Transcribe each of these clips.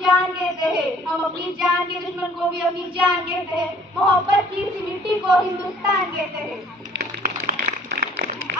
जान कहते हैं, हम अपनी जान के दुश्मन को भी अपनी जान कहते हैं, मोहब्बत की इसी मिट्टी को हिंदुस्तान कहते हैं।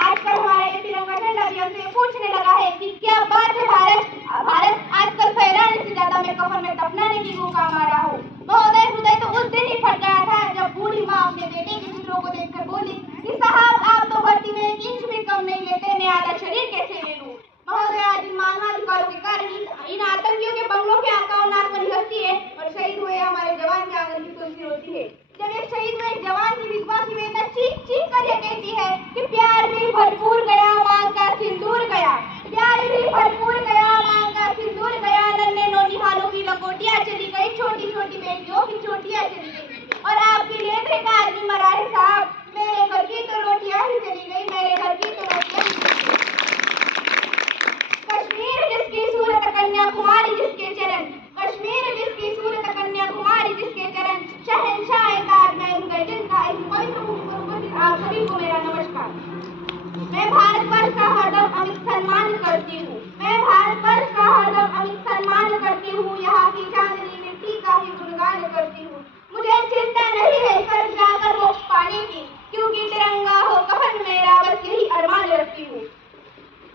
आजकल हमारा ये तिरंगा झंडा भी हमसे पूछने लगा है कि क्या बात है भारत, भारत आजकल फहराने से ज्यादा मैं कफन में दफनाने की वो काम आ रहा हूँ। महोदय हृदय तो उस दिन ही फट गया था जब बूढ़ी माँ अपने बेटे के चित्रों को देखकर बोली कि साहब आप तो भर्ती में 1 इंच भी कम नहीं लेते, मैं आधा शरीर कैसे ले लूं। महोदय आज इन मानवाधिकारों के कारण इन आतंकियों के बंगलों के आका और नाक बनी हंसती है और शहीद हुए हमारे जवान के आंगन की तुलसी रोती है। जब एक शहीद हुए जवान की विधवा की बेटा चीख चीख कर यह कहती है कि प्यार भी भरपूर गया मांग का सिंदूर गया, प्यार भी भरपूर गया मांग का सिंदूर गया, नन्हे नौनिहालों की लंगोटियां चली गई, छोटी छोटी बेटियों की चोटियां चली गई और आपकी नेत्र का आदमी मरा है साहब, मेरे घर की तो रोटियां ही चली गई, मेरे घर की तो रोटियां ही चली गई। कश्मीर जिसकी सूरत कन्याकुमारी जिसके चरण, कश्मीर जिसकी सूरत कन्याकुमारी जिसके चरण, शहंशाह ताजमहल गए जिनका इस पवित्र भूमि पर उपस्थित आप सभी को मेरा नमस्कार। मैं भारतवर्ष का हरदम अमित सम्मान करती हूँ, मैं भारतवर्ष का हरदम अमित सम्मान करती हूँ, यहाँ की चांदनी मिट्टी का ही गुणगान करती हूँ। मुझे चिंता नहीं है स्वर्ग जाकर मोक्ष पाने की, क्योंकि तिरंगा हो कफन मेरा, बस यही अरमान रखती हूँ।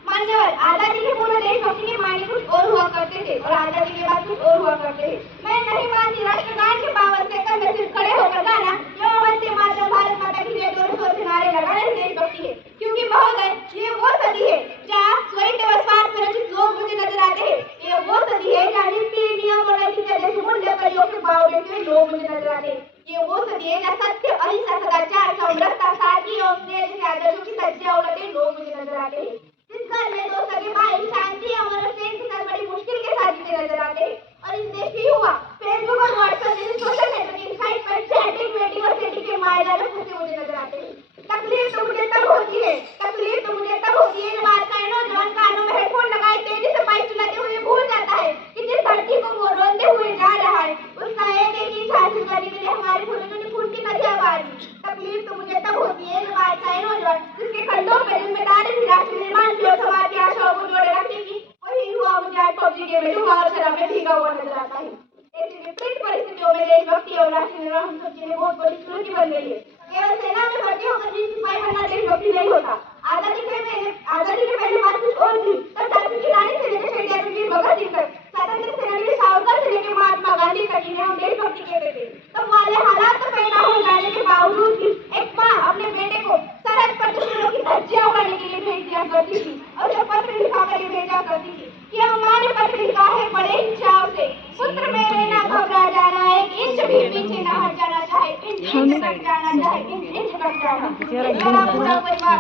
मान्यवर, आजादी के पूर्व देशभक्ति के मायने कुछ और हुआ करते थे और आजादी के बाद कुछ और हुआ करते हैं। मैं नहीं मानती राष्ट्रगान के पावन से कंधे सिर खड़े होकर गाना या वंदे मातरम भारत माता की जय जोर शोर से नारे लगाना ही देशभक्ति है, क्योंकि महोदय ये वो सदी है जहाँ स्वैत व स्वार्थ में रचित लोग मुझे नजर आते हैं। ये वो सदी है जहाँ नीति नियम और नैतिकता जैसे मूल्य कलियों के भाव देते हुए लोग मुझे नजर आते हैं। ये वो सदी है जहाँ सत्य अहिंसा सदाचार समरसता सादगी और स्नेह जैसे आदर्शों की सज्जा उड़ते लोग मुझे नजर आते हैं। इस घर में दो सगे भाई शांति अमन और प्रेम के साथ बड़ी मुश्किल के साथ जीते नजर आते हैं और इस देश के युवा फेसबुक और व्हाट्सएप जैसे सोशल नेटवर्किंग साइट पर चैटिंग वेटिंग और सेटिंग के मायाजाल में फंसे मुझे नजर आते हैं। तकलीफ तो मुझे तब होती है, तकलीफ तो मुझे तब होती है जब आज का नौजवान कानों में हेडफोन लगाए तेजी से बाइक चलाते हुए भूल जाता है कि जिस धरती को वो रोंदे हुए जा रहा है उसका एक एक इंच हासिल करने के लिए हमारे छोटे खून की नदियां बह रही। तकलीफ तो मुझे तब होती है जब आज का नौजवान जिसके खंडों पर जिम्मेदारी थी राष्ट्र निर्माण की और समाज की आशाओं को जोड़े रखने की, वही हुआ मुझे आज पबजी गेम में डूबा और शराब में भीगा हुआ नजर आता है। ऐसी विपरीत परिस्थितियों में देशभक्ति और राष्ट्र निर्माण हम सब के लिए बहुत बड़ी चुनौती बन गई है। केवल सेना में भर्ती होकर भी सिपाही बनना देशभक्ति नहीं होता। आजादी के पहले बात कुछ और थी, तब झांसी की रानी से लेकर शहीद वीर भगत सिंह तक, स्वतंत्र सेनानी सावरकर से लेकर महात्मा गांधी तक इन्हें हम देशभक्ति कहते थे। तब वाले हालात तो पैदा हो जाने के बावजूद भी एक माँ अपने बेटे को सरहद पर दुश्मनों की धज्जियां उड़ाने के लिए भेज दिया करती थी और उसे पत्र लिखाकर भेजा करती थी कि हमारे पत्र लिखा है बड़े ही चाव से, पुत्र मेरे ना घबरा जाना है, इंच भी पीछे ना हट जाना चाहे, इंच कट जाना चाहे, इंच कट जाना। मेरा पूरा परिवार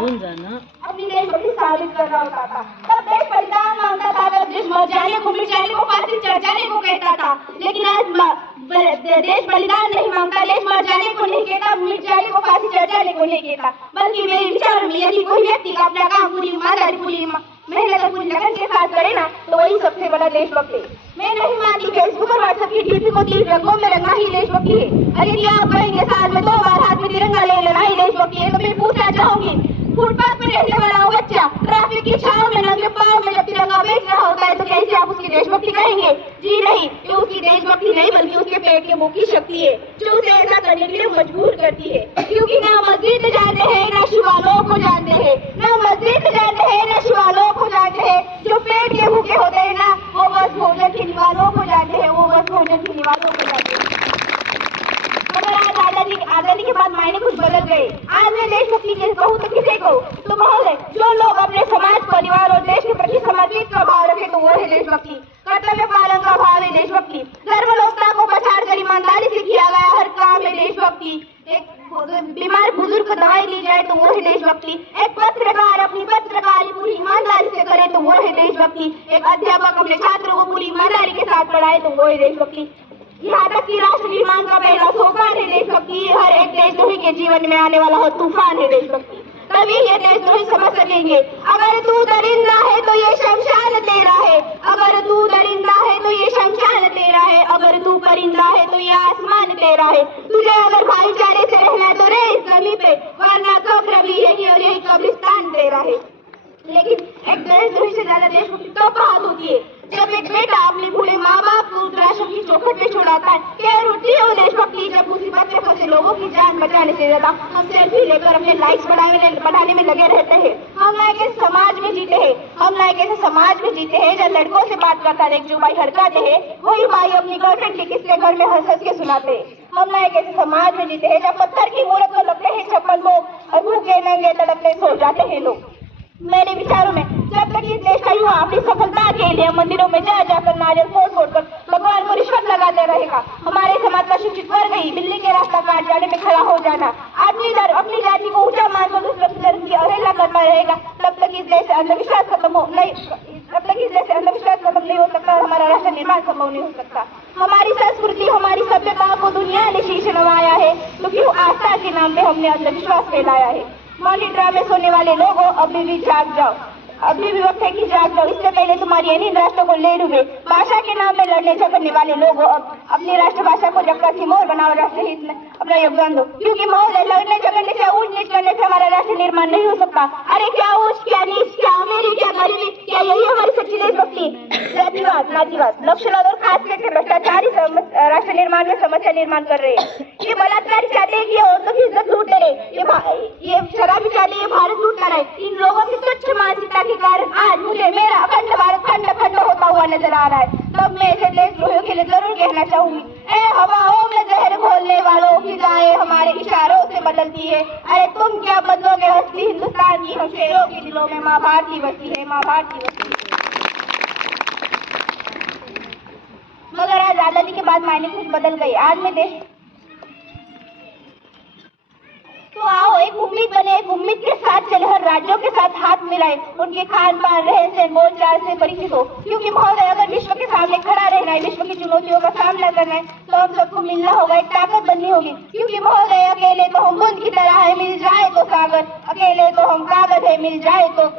अपनी देशभक्ति साबित कर रहा होता था। तब देश बलिदान मांगता था, तब देश मर जाने को मिट जाने को फांसी चढ़ जाने को कहता था, लेकिन आज देश बलिदान नहीं मांगता, देश मर जाने को नहीं कहता, मिट जाने को फांसी चढ़ जाने को नहीं कहता, बल्कि मेरे विचार में यदि कोई व्यक्ति अपना काम पूरी ईमानदारी पूरी मेहनत और पूरी लगन के साथ करे ना तो वही सबसे बड़ा देशभक्त है। मैं नहीं मानती फेसबुक और व्हाट्सएप की डीपी को 3 रंगों में रंगना ही देशभक्ति है। और यदि आप कहेंगे साल में 2 बार हाथ में तिरंगा ले लेना ही देशभक्ति है, तो मैं पूछना चाहूंगी फुटपाथ पर रहने वाला वो बच्चा ट्रैफिक की छांव में नंगे पांव में जब तिरंगा बेच रहा होता है तो कैसे आप उसकी देशभक्ति कहेंगे? जी नहीं, ये उसकी देशभक्ति नहीं बल्कि उसके पेट के मुंह की शक्ति है जो उसे ऐसा करने के लिए मजबूर करती है। क्योंकि ना मस्जिद जानते हैं ना शिवालयों को जानते हैं, ना मस्जिद जानते हैं ना शिवालयों को जानते हैं, जो पेट के भूखे होते हैं ना वो बस भोजन के निवालों को जानते हैं, वो बस भोजन के निवालों को जानते हैं। मगर आज आजादी के बाद मायने कुछ बदल गए। आज मैं देशभक्ति के कहूँ तो किसे कहूँ? तो महोदय जो लोग अपने समाज परिवार और देश के प्रति समर्पित का भाव रखे तो वो है देशभक्ति। कर्तव्य पालन का भाव है देशभक्ति। धर्म लोकता को पछाड़ कर ईमानदारी से किया गया हर काम है देशभक्ति। एक बीमार बुजुर्ग को दवाई दी जाए तो वो है देशभक्ति। एक पत्रकार अपनी पत्रकारी पूरी ईमानदारी से करे तो वो है देशभक्ति। एक अध्यापक अपने छात्रों को पूरी ईमानदारी के साथ पढ़ाए तो वो है देशभक्ति। यहाँ तक कि राष्ट्र निर्माण का पहला सोपान है देशभक्ति। हर एक देशद्रोही के जीवन में आने वाला हो तूफान है देशभक्ति। तभी ये देशद्रोही समझ सकेंगे अगर तू दरिंदा है तो ये शमशान तेरा है, अगर तू दरिंदा है तो ये शमशान तेरा है, अगर तू परिंदा है तो ये आसमान तेरा है। तुझे अगर भाईचारे से रहना है तो रह इस जमीन पे, वरना कब्र भी यही और यही कब्रिस्तान तेरा है। लेकिन एक देशद्रोही से ज्यादा देशभक्ति तो बात होती है जब एक बेटा अपने बूढ़े माँ बाप को जाने से ज्यादा हम सेल्फी लेकर अपने लाइक्स बढ़ाने में लगे रहते हैं। हम लायक ऐसे समाज में जीते हैं, हम लायक ऐसे समाज में जीते हैं जब लड़कों से बात करता देख जो भाई हरकते हैं वही भाई अपनी गर्लफ्रेंड के किसके घर में हंस हंस के सुनाते हैं। हम लायक ऐसे समाज में जीते हैं जब पत्थर की मूर्त में लगते हैं 56 लोग और भूखे नंगे तड़पते सो जाते हैं लोग। मेरे विचारों में जब तक इस देश का युवा अपनी सफलता के लिए मंदिरों में जा जाकर नारियल फोड़ कर भगवान को रिश्वत लगाते रहेगा, हमारे समाज का शिक्षित वर्ग ही बिल्ली के रास्ता काट जाने में खड़ा हो जाना, आदमी दर अपनी जाति को ऊंचा मानकर दूसरे धर्म की अवहेलना करता रहेगा, तब तक इस देश से अंधविश्वास खत्म नहीं हो सकता, हमारा राष्ट्र निर्माण संभव नहीं हो सकता। हमारी संस्कृति हमारी सभ्यता को दुनिया ने शीश नवाया है तो क्यों आस्था के नाम पे हमने अंधविश्वास फैलाया है। मॉनिटर में सोने वाले लोगों अभी भी जाग जाओ, अभी भी वक्त है कि जाग जाओ। इससे पहले तुम्हारी इन राष्ट्रों को ले डूबे। भाषा के नाम में लड़ने झगड़ने वाले लोगों अपनी राष्ट्रभाषा को जब का सिमोर बनाओ, राष्ट्र हित में अपना योगदान दो, क्योंकि महोदय लड़ने झगड़ने से ऊंच नीच करने से हमारा राष्ट्र निर्माण नहीं हो सकता। अरे क्या ऊंच क्या नीच क्या अमीरी क्या गरीबी क्या यही हमारी सच्ची देशभक्ति। जातिवाद नातीवाद लक्षणवाद और खास करके भ्रष्टाचारी राष्ट्र निर्माण में समस्या निर्माण कर रहे हैं। ये बलात्कारी चाहते हैं कि औरतों की इज्जत लूट ले, ये शराबी चाहते हैं भारत लूट कर इन लोगों की तुच्छ मानसिकता के कारण आज मुझे मेरा अखंड भारत खंड खंड होता हुआ नजर आ रहा है। तब मैं ऐसे देशद्रोहियों के लिए जरूर कहना चाहूंगी, ए हवाओं में जहर घोलने वालों की गायें हमारे इशारों से बदलती है। अरे तुम क्या बदलोगे हस्ती हिंदुस्तान की हम शेरों के दिलों में माँ भारती बसती है, माँ भारती बसती है। मगर आज आजादी के बाद मायने कुछ बदल गई। आज मैं देश तो आओ एक उम्मीद बने, एक उम्मीद के साथ चले, हर राज्यों के साथ हाथ मिलाए, उनके खान पान रहन सहन बोलचाल से परिचित हो, क्योंकि महोदय अगर विश्व के सामने खड़ा रहना है, विश्व की चुनौतियों का सामना करना है तो हम सबको मिलना होगा, एक ताकत बननी होगी। क्योंकि महोदय अकेले तो हम बूंद की तरह है, मिल जाए तो सागर, अकेले तो हम कागज है, मिल जाए तो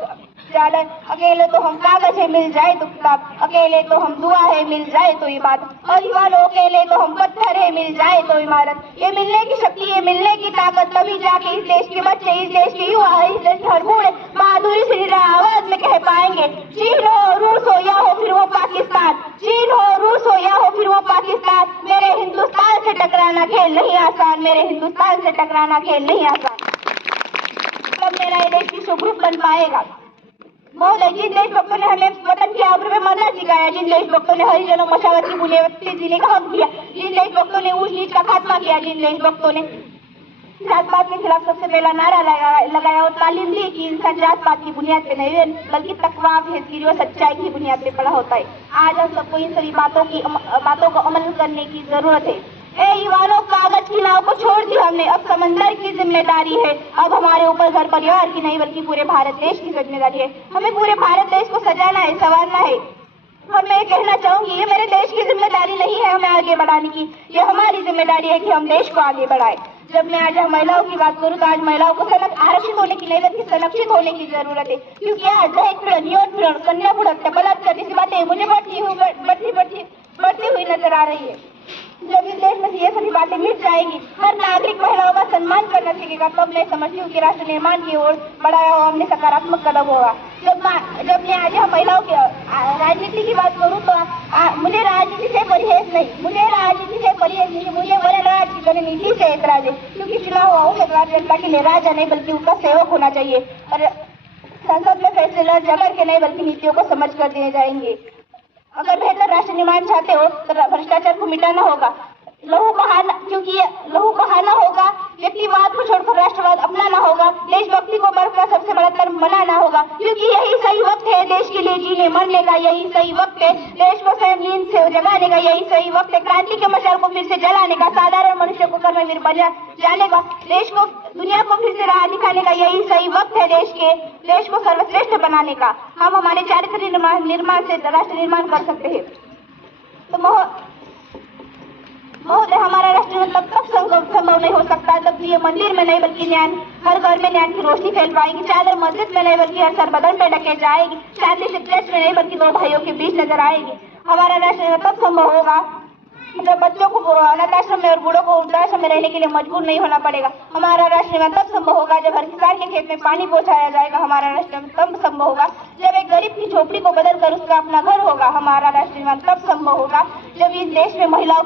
जालन, अकेले तो हम कागज है, मिल जाए तो किताब, अकेले तो हम दुआ है, मिल जाए तो इबादत, और युवाओं अकेले तो हम पत्थर है, मिल जाए तो इमारत। ये मिलने की शक्ति, ये मिलने की ताकत तभी जाके इस देश के बच्चे, इस देश के युवा, इस देश के हर बूढ़े बहादुरी से आवाज में कह पाएंगे, चीन हो रूस हो या हो फिर वो पाकिस्तान, चीन हो रूस हो या हो फिर वो पाकिस्तान, मेरे हिंदुस्तान से टकराना खेल नहीं आसान, मेरे हिंदुस्तान से टकराना खेल नहीं आसान। तब मेरा ये देश विश्व ग्रुप बन पाएगा। महोदय जिन देशभक्तों ने हमें वतन के आबरू में मरना सिखाया, जिन देशभक्तों ने हरिजनों मशावत की बुनियादी जीने का हक दिया, जिन देशभक्तों ने ऊंच नीच का खात्मा किया, जिन देशभक्तों ने जात पात के खिलाफ सबसे पहला नारा लगाया और तालीम दी कि इंसान जात पात की बुनियाद पे नहीं बल्कि तकवा गिरी और सच्चाई की बुनियाद पे पड़ा होता है। आज हम सबको इन सभी बातों को अमल करने की जरूरत है। ए युवानों, कागज की नाव को छोड़ दी हमने, अब समंदर की जिम्मेदारी है। अब हमारे ऊपर घर परिवार की नहीं बल्कि पूरे भारत देश की जिम्मेदारी है। हमें पूरे भारत देश को सजाना है, संवारना है। और मैं ये कहना चाहूंगी, ये मेरे देश की जिम्मेदारी नहीं है हमें आगे बढ़ाने की, ये हमारी जिम्मेदारी है कि हम देश को आगे बढ़ाए। जब मैं आज महिलाओं की बात करूँ तो आज महिलाओं को आरक्षित होने की नहीं बल्कि संरक्षित होने की जरूरत है, क्योंकि आज दहेज पीड़न, यौन पीड़न, कन्या भ्रूण, बलात्कार जैसी बातें मुझे बढ़ती हुई नजर आ रही है। जब इस देश में ये सभी बातें मिट जाएंगी, हर नागरिक महिलाओं का सम्मान करना सीखेगा, तब मैं समझती हूँ कि राष्ट्र निर्माण की ओर बढ़ाया हुआ हमने सकारात्मक कदम होगा। जब मैं आज यहाँ महिलाओं की राजनीति की बात करूँ तो मुझे राजनीति से परहेज नहीं, मुझे राज की नीति से ऐतराज है, क्योंकि चुना हुआ उम्मीदवार जनता के लिए राजा नहीं बल्कि उसका सेवक होना चाहिए, और संसद में फैसले जगह के नहीं बल्कि नीतियों को समझ कर दिए जाएंगे। अगर बेहतर राष्ट्र निर्माण चाहते हो तो भ्रष्टाचार को मिटाना होगा, क्योंकि लहू बहाना होगा, व्यक्तिवाद को छोड़कर राष्ट्रवाद अपनाना होगा, देशभक्ति को बरकरार सबसे बड़ा धर्म बनाना होगा, क्योंकि यही सही वक्त है देश के लिए जीने मरने का, यही सही वक्त है देश को स्वयं नींद से जगाने का, यही सही वक्त है क्रांति के मशाल को फिर से जलाने का, साधारण मनुष्य को कर्मवीर बना जाने का, देश को दुनिया को फिर से राह दिखाने का, यही सही वक्त है देश को सर्वश्रेष्ठ बनाने का। हम हमारे चारित्र निर्माण से राष्ट्र निर्माण कर सकते हैं। तो महोदय, हमारा राष्ट्र मतलब तब संभव नहीं हो सकता जब ये मंदिर में नहीं बल्कि ज्ञान हर घर में ज्ञान की रोशनी फैल पाएगी, चादर मस्जिद में नहीं बल्कि हर सर बदन पे ढके जाएगी, शादी सिगरेट में नहीं बल्कि दो भाइयों के बीच नजर आएगी। हमारा राष्ट्र तब संभव होगा जब बच्चों को अनाथ आश्रम में और बूढ़ों को वृद्धाश्रम में रहने के लिए मजबूर नहीं होना पड़ेगा। हमारा राष्ट्र तब संभव होगा जब हर किसान के खेत में पानी पहुंचाया जाएगा। हमारा राष्ट्र तब संभव होगा जब एक गरीब की झोपड़ी को बदल कर उसका अपना घर होगा। हमारा राष्ट्र तब संभव होगा जब इस देश में महिलाओं